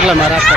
करला Maharashtra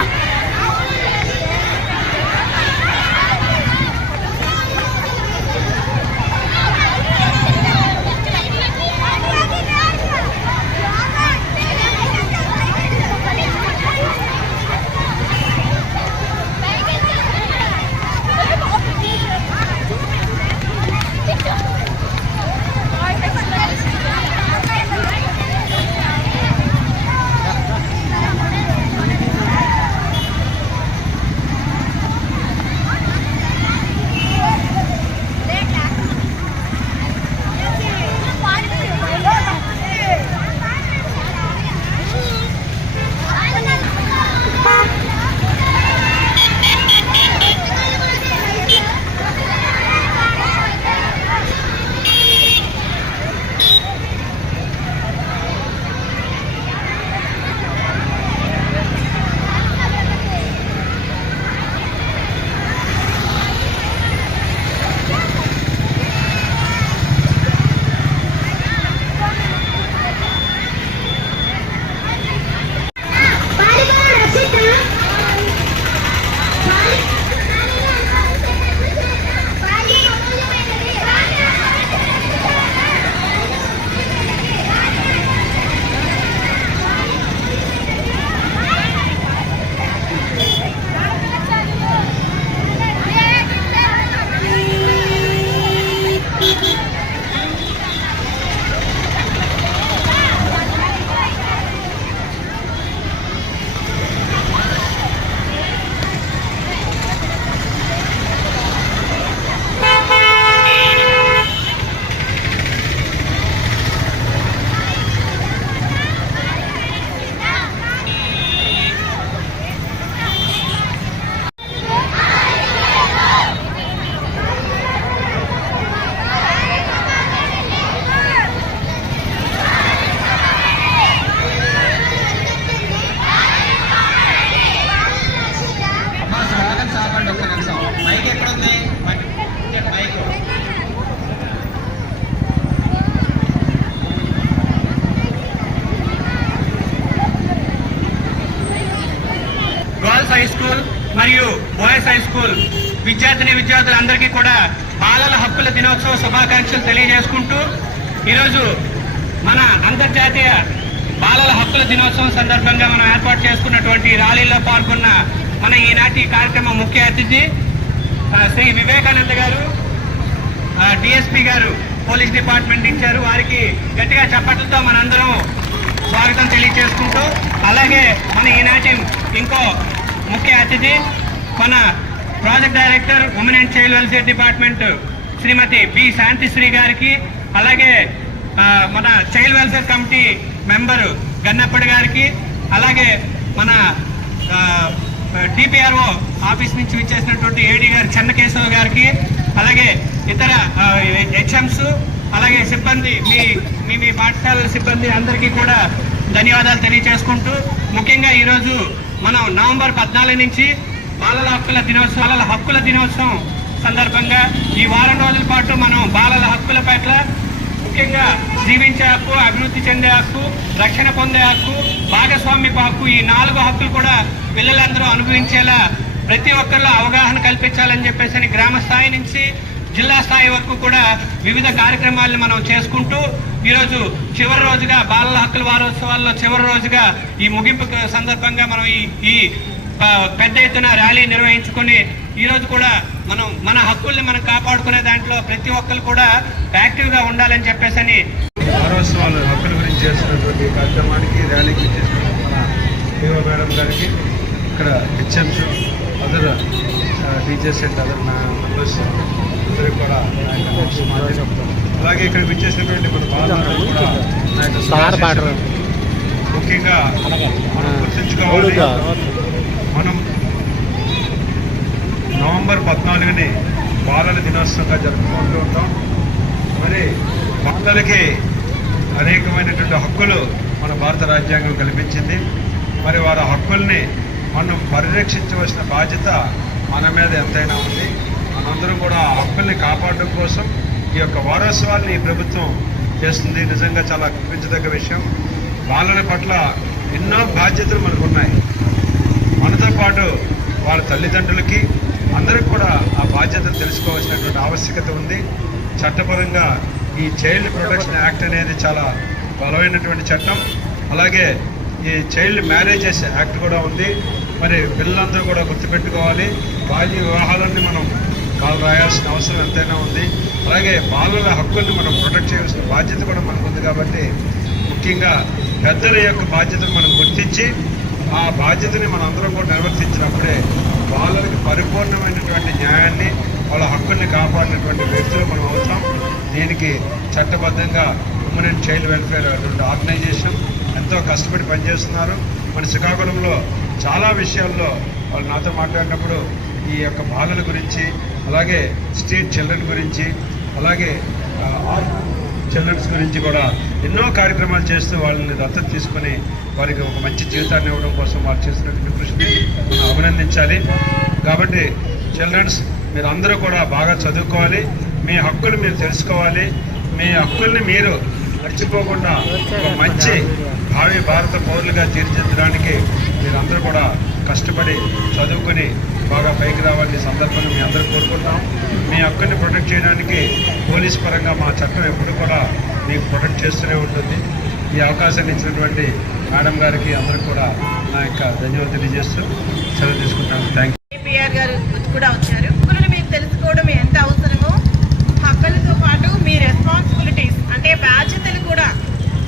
high school మరియు boys high school విద్యార్థులందరికీ కూడా బాలల హక్కుల దినోత్సవ శుభాకాంక్షలు తెలియజేసుకుంటూ ఈరోజు మన అంతర్జాతీయ బాలల హక్కుల దినోత్సవం సందర్భంగా మనం ఏర్పాటు చేసుకున్నటువంటి ర్యాలీలో పాల్గొన్న మన ఈనాటి కార్యక్రమం ముఖ్య అతిథి శ్రీ వివేకానంద గారు, డిఎస్పీ గారు, పోలీస్ డిపార్ట్మెంట్ ఇచ్చారు. వారికి గట్టిగా చప్పట్లతో మనందరం స్వాగతం తెలియజేసుకుంటూ, అలాగే మన ఈనాటి ఇంకో ముఖ్య అతిథి మన project director women and child welfare department Shrimati B Shantishri గారికి, అలాగే మన చైల్డ్ వెల్ఫేర్ కమిటీ మెంబరు గన్నప్పటి గారికి, అలాగే మన డిపిఆర్ఓ ఆఫీస్ నుంచి విచ్చేసినటువంటి ఏడీ గారు చెన్నకేశవ్ గారికి, అలాగే ఇతర హెచ్ఎంస్, అలాగే సిబ్బంది మీ పాఠశాలల సిబ్బంది అందరికీ కూడా ధన్యవాదాలు తెలియజేసుకుంటూ, ముఖ్యంగా ఈరోజు మనం నవంబర్ 14 నుంచి బాలల హక్కుల దినోత్సవం సందర్భంగా ఈ వారం రోజుల పాటు మనం బాలల హక్కుల పట్ల, ముఖ్యంగా జీవించే హక్కు, అభివృద్ధి చెందే హక్కు, రక్షణ పొందే హక్కు, భాగస్వామ్యపు హక్కు, ఈ 4 హక్కులు కూడా పిల్లలందరూ అనుభవించేలా ప్రతి ఒక్కరిలో అవగాహన కల్పించాలని చెప్పేసి గ్రామ స్థాయి నుంచి జిల్లా స్థాయి వరకు కూడా వివిధ కార్యక్రమాలను మనం చేసుకుంటూ ఈరోజు చివరి రోజుగా బాలల హక్కుల వారోత్సవాల్లో చివరి రోజుగా ఈ ముగింపు సందర్భంగా మనం ఈ పెద్ద ఎత్తున ర్యాలీ నిర్వహించుకొని ఈరోజు కూడా మనం మన హక్కుల్ని మనం కాపాడుకునే దాంట్లో ప్రతి ఒక్కరు కూడా యాక్టివ్గా ఉండాలని చెప్పేసి వారోత్సవాలు హక్కుల గురించి చేస్తున్నటువంటి కార్యక్రమానికి ర్యాలీకి చేస్తున్న మన ఏవో మేడం గారికి, ఇక్కడ HMs, other teachers and other members అందరికి కూడా అలాగే ఇక్కడ విచ్చేసినటువంటి మన బాలలు కూడా ముఖ్యంగా మనం గుర్తుంచుకోవాలి, మనం నవంబర్ 14ని బాలల దినోత్సవంగా జరుపుకుంటూ ఉంటాం. మరి బాలలకి అనేకమైనటువంటి హక్కులు మన భారత రాజ్యాంగం కల్పించింది. మరి వారి హక్కుల్ని మనం పరిరక్షించవలసిన బాధ్యత మన మీద ఎంతైనా ఉంది. మనందరం కూడా ఆ హక్కుల్ని కాపాడడం కోసం ఈ యొక్క వారోత్సవాల్ని ఈ ప్రభుత్వం చేస్తుంది. నిజంగా చాలా గుర్తించదగ్గ విషయం. బాలల పట్ల ఎన్నో బాధ్యతలు మనకు ఉన్నాయి. పిల్లలతో పాటు వాళ్ళ తల్లిదండ్రులకి అందరికి కూడా ఆ బాధ్యతలు తెలుసుకోవాల్సినటువంటి ఆవశ్యకత ఉంది. చట్టపరంగా ఈ చైల్డ్ ప్రొటెక్షన్ యాక్ట్ అనేది చాలా బలమైనటువంటి చట్టం. అలాగే ఈ చైల్డ్ మ్యారేజెస్ యాక్ట్ కూడా ఉంది. మరి పిల్లలందరూ కూడా గుర్తుపెట్టుకోవాలి, బాల్య వివాహాలన్నీ మనం కాలు రాయాల్సిన అవసరం ఎంతైనా ఉంది. అలాగే బాలల హక్కుల్ని మనం ప్రొటెక్ట్ చేయాల్సిన బాధ్యత కూడా మనకు ఉంది. కాబట్టి ముఖ్యంగా పెద్దల యొక్క బాధ్యతను మనం గుర్తించి ఆ బాధ్యతని మనం అందరం కూడా నిర్వర్తించినప్పుడే బాలలకి పరిపూర్ణమైనటువంటి న్యాయాన్ని, వాళ్ళ హక్కుల్ని కాపాడినటువంటి వ్యక్తులు మనం అవుతాం. దీనికి చట్టబద్ధంగా ఉమెన్ అండ్ చైల్డ్ వెల్ఫేర్ అటువంటి ఆర్గనైజేషన్ ఎంతో కష్టపడి పనిచేస్తున్నారు. మన శ్రీకాకుళంలో చాలా విషయాల్లో వాళ్ళు నాతో మాట్లాడినప్పుడు ఈ యొక్క బాలల గురించి, అలాగే స్ట్రీట్ చిల్డ్రన్ గురించి, అలాగే చిల్డ్రన్స్ గురించి కూడా ఎన్నో కార్యక్రమాలు చేస్తూ వాళ్ళని దత్తత తీసుకొని వారికి ఒక మంచి జీవితాన్ని ఇవ్వడం కోసం వారు చేసినటువంటి కృషిని మనం అభినందించాలి. కాబట్టి చిల్డ్రన్స్ మీరు అందరూ కూడా బాగా చదువుకోవాలి, మీ హక్కులు మీరు తెలుసుకోవాలి, మీ హక్కుల్ని మీరు మర్చిపోకుండా ఒక మంచి భావి భారత పౌరులుగా తీర్చిదిద్దడానికి మీరందరూ కూడా కష్టపడి చదువుకొని బాగా పైకి రావాలని సందర్భంగా మీ అందరూ కోరుకుంటాం. మీ హక్కుని ప్రొటెక్ట్ చేయడానికి పోలీస్ పరంగా మా చట్టం ఎప్పుడు కూడా మీకు ప్రొటెక్ట్ చేస్తూనే ఉంటుంది. ఈ అవకాశాన్ని ఇచ్చినటువంటి మేడం గారికి అందరికి కూడా నా యొక్క ధన్యవాదాలు తెలియజేస్తూ సెలవు తీసుకుంటాను. Thank you. కేపీఆర్ గారు కూడా వచ్చారు. హక్కులను మీరు తెలుసుకోవడం ఎంత అవసరమో, హక్కులతో పాటు మీ రెస్పాన్సిబిలిటీస్ అంటే బాధ్యతలు కూడా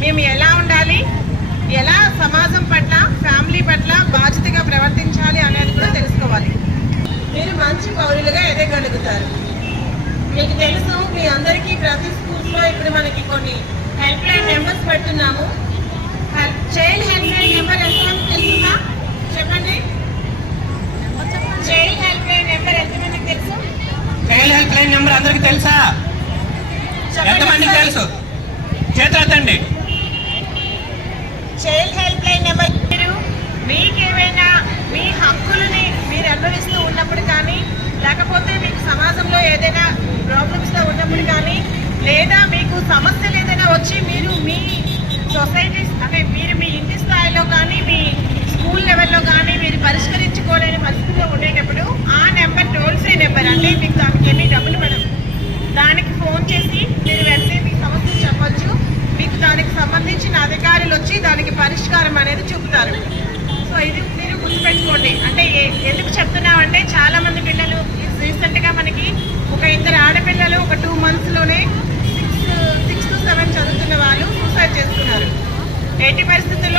మేము ఎలా ఉండాలి, ఎలా సమాజం పట్ల, ఫ్యామిలీ పట్ల బాధ్యతగా ప్రవర్తించాలి అనేది కూడా తెలుసుకోవాలి. మీరు మంచి పౌరులుగా ఎదగలుగుతారు. మీకు తెలుసు, మీ అందరికీ ప్రతి స్కూల్స్లో ఇప్పుడు మనకి కొన్ని హెల్ప్ లైన్ నెంబర్స్ పెడుతున్నాము. చైల్డ్ హెల్ప్ లైన్ నెంబర్ ఎంతమంది తెలుసునా చెప్పండి. చైల్డ్ హెల్ప్ లైన్ నెంబర్ ఎంతమందికి తెలుసు? చైల్డ్ హెల్ప్ లైన్ నెంబర్ అందరికి తెలుసా? ఎంతమందికి తెలుసు? చేతులెత్తండి. చైల్డ్ హెల్ప్ లైన్ నెంబర్ మీకేమైనా మీ హక్కులని మీరు అనుభవిస్తూ ఉన్నప్పుడు కానీ, లేకపోతే మీకు సమాజంలో ఏదైనా ప్రాబ్లమ్స్లో ఉన్నప్పుడు కానీ, లేదా మీకు సమస్యలు ఏదైనా వచ్చి మీరు మీ సొసైటీస్ అంటే మీరు మీ ఇంటి స్థాయిలో కానీ, మీ స్కూల్ లెవెల్లో కానీ మీరు పరిష్కరించుకోలేని పరిస్థితుల్లో ఉండేటప్పుడు ఆ నెంబర్ టోల్ ఫ్రీ నెంబర్, అంటే మీకు దానికి ఏమీ డబ్బులు పడవు. దానికి ఫోన్ చేసి మీరు వెంటనే మీ సమస్యలు చెప్పొచ్చు. మీకు దానికి సంబంధించిన అధికారులు వచ్చి దానికి పరిష్కారం అనేది చూపుతారు. సో ఇది మీరు గుర్తుపెట్టుకోండి. అంటే ఎందుకు చెప్తున్నామంటే చాలా మంది పిల్లలు రీసెంట్గా మనకి ఒక 2 ఆడపిల్లలు ఒక 2 monthsలోనే 6 to 7 చదువుతున్న వాళ్ళు సూసైడ్ చేసుకున్నారు. ఎట్టి పరిస్థితుల్లో